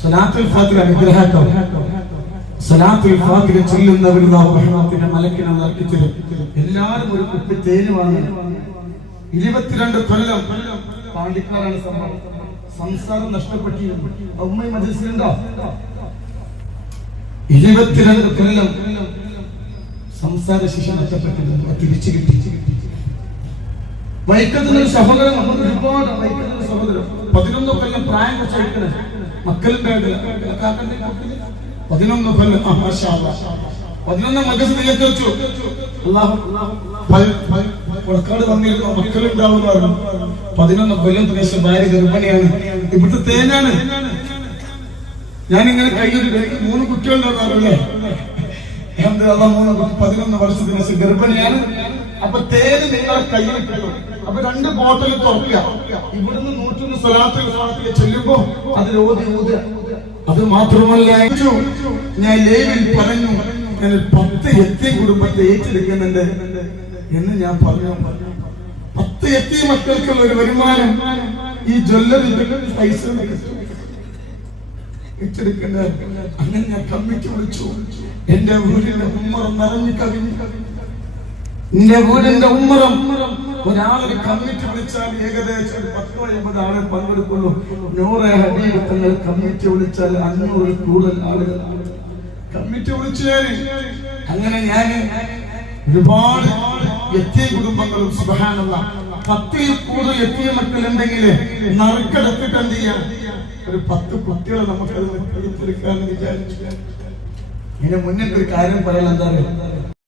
സ്വലാത്തുൽ ഫാത്തിഹ അനുഗ്രഹം. സ്വലാത്തുൽ ഫാത്തിഹ ചൊല്ലുന്നവരുടെ റഹ്മത്തിന്റെ മലക്കിനെ നൽകിത്തരും. എല്ലാവരും ഒരു കുപ്പി തേന് വാങ്ങണം. 22 കൊല്ലം പാണ്ടിക്കാരാണ് സംസാരം നഷ്ടപ്പെട്ടിരുന്നു. ഉമ്മയും മജലിസിലുണ്ടോ? 22 കൊല്ലം സംസാര ശിക്ഷ നഷ്ടപ്പെട്ടിരുന്നു. തിരിച്ചു കിട്ടി. വൈക്കത്തുന്ന ഒരു സഹോദരൻ, ഒരുപാട് വൈക്കത്തുന്ന സഹോദരൻ 11 കൊല്ലം പ്രായം കുറച്ചയക്കണേ മക്കളുടെ 11 കൊല്ലം 11 മകസ് നീക്കി വെച്ചു. കൊടക്കാട് വന്നിരുന്ന മക്കളുണ്ടാവും പറഞ്ഞു. 11 കൊല്ലം പ്രദേശം ഭാര്യ ഗർഭിണിയാണ്. ഇവിടുത്തെ തേനാണ്. ഞാനിങ്ങനെ കയ്യിൽ 3 കുട്ടികളുണ്ടാവുന്നല്ലേ. 11 വർഷത്തിന് ശേഷം ഗർഭിണിയാണ്. അപ്പൊ തേന് നിങ്ങളെ കയ്യിൽ കിട്ടും. അപ്പൊ 2 ബോട്ടിൽ തുറക്കുക. ഇവിടുന്ന് 101 സ്വലാത്തുൽ ഫാത്തിഹ ചൊല്ലുമ്പോ അതിൽ ഓതി. അത് മാത്രമല്ല, ഞാൻ ലൈവിൽ പറഞ്ഞു, ഞാൻ 10 യത്തീം കുടുംബത്തെ ഏറ്റെടുക്കുന്നുണ്ട് എന്ന് ഞാൻ പറഞ്ഞു. 10 യത്തീം മക്കൾക്കുള്ള ഒരു വരുമാനം ഈ ജ്വല്ലറി പൈസ ഏറ്റെടുക്കേണ്ട. അങ്ങനെ ഞാൻ കമ്മിറ്റി വിളിച്ചു. എന്റെ വീടിന്റെ ഉമ്മറം നിറഞ്ഞു കവിഞ്ഞു. എന്റെ വീടിന്റെ ഉമ്മറം ഒരാളൊരു കമ്മിറ്റി വിളിച്ചാൽ ഏകദേശം 10-50 ആളെ പങ്കെടുക്കുള്ളൂ. 100 ഹബീബ് തങ്ങൾ കമ്മിറ്റി വിളിച്ചാൽ 500 കൂടുതൽ ആളുകൾ കമ്മിറ്റി വിളിച്ചു. അങ്ങനെ ഞാൻ ഒരുപാട് യത്തീം കുടുംബങ്ങളും സുബ്ഹാനല്ലാഹ് 10 കൂടുതൽ യത്തീം മക്കൾ ഉണ്ടെങ്കിൽ നറുക്കെടുത്തിട്ട് എന്ത് ചെയ്യാം, ഒരു 10 കുട്ടികളെ നമുക്കത് എടുത്തെടുക്കാമെന്ന് വിചാരിച്ചു. ഇതിന് മുന്നേ ഒരു കാര്യം പറയാൻ എന്താ